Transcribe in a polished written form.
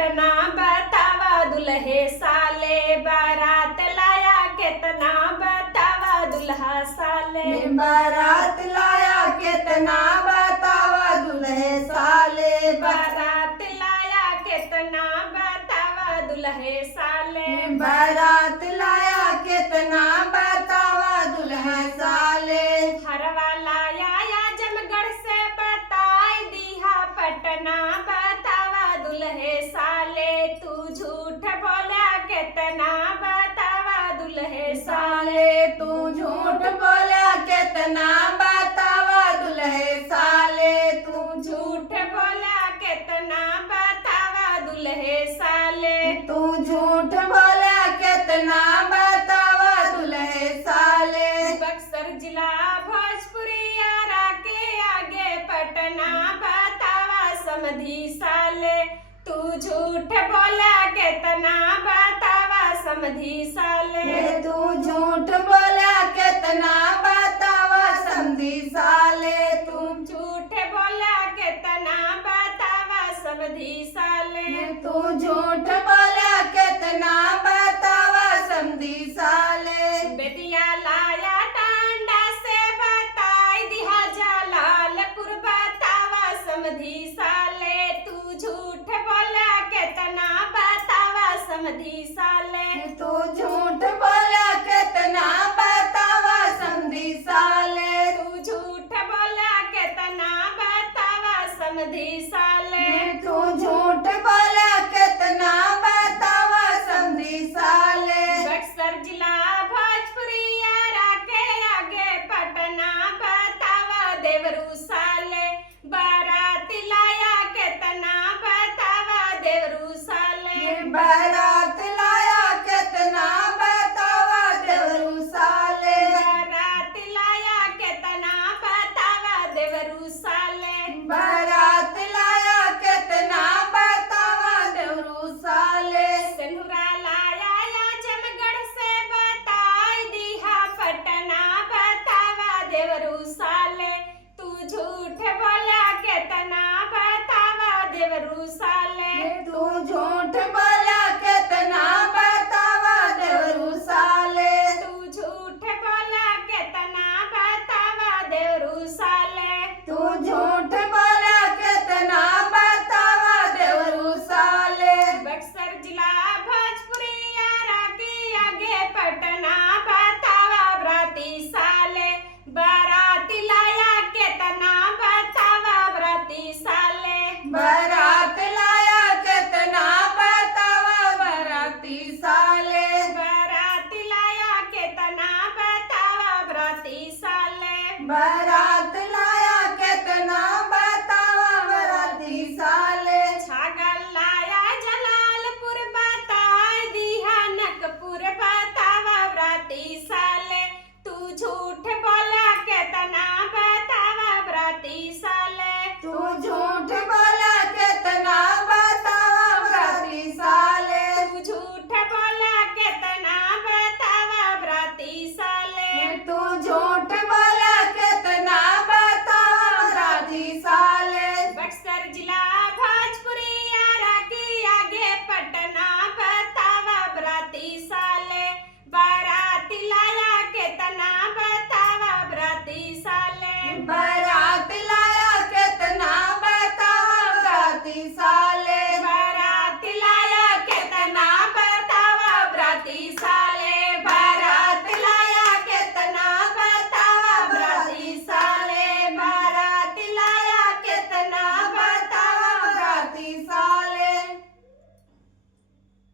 पटना बतावा दुल्हे साले बारात लाया कितना बतावा दुल्हा साले बारात लाया कितना बतावा दुल्हे साले बारात लाया कितना बतावा दुल्हे साले बारात लाया कितना बतावा दुल्हे साले हरवा लाया आजमगढ़ से बताई दिया पटना बतावा दुल्हे साले तू झूठ बोला कितना बतावा दुल्हे साले तू झूठ बोला कितना बतावा दुल्हे साले तू झूठ बोला कितना बतावा दुल्हे साले तू झूठ बोला कितना बतावा दुल्हे साले बक्सर जिला भोजपुरिया के आगे पटना बतावा समधी साले तू झूठ बोला कितना बतावा समधी साले तू झूठ बोला कितना बतावा समधी साले तू झूठ बोला कितना बतावा समधी साले तू झूठ बोला कितना बतावा समधी साले बेटिया लाया टांडा से बताई दिहा जलालपुर बतावा समधी साले तू झूठ बोला कितना बतावा समधी साले तू झूठ बोला कितना बतावा समधी साले तू झूठ बोला कितना बतावा समधी साले तू झूठ बोला कितना बतावा समधी साले बक्सर जिला भोजपुरिया के आगे पटना बतावा देवरू साले बारात लाया कितना बतावा देवरू साले बारात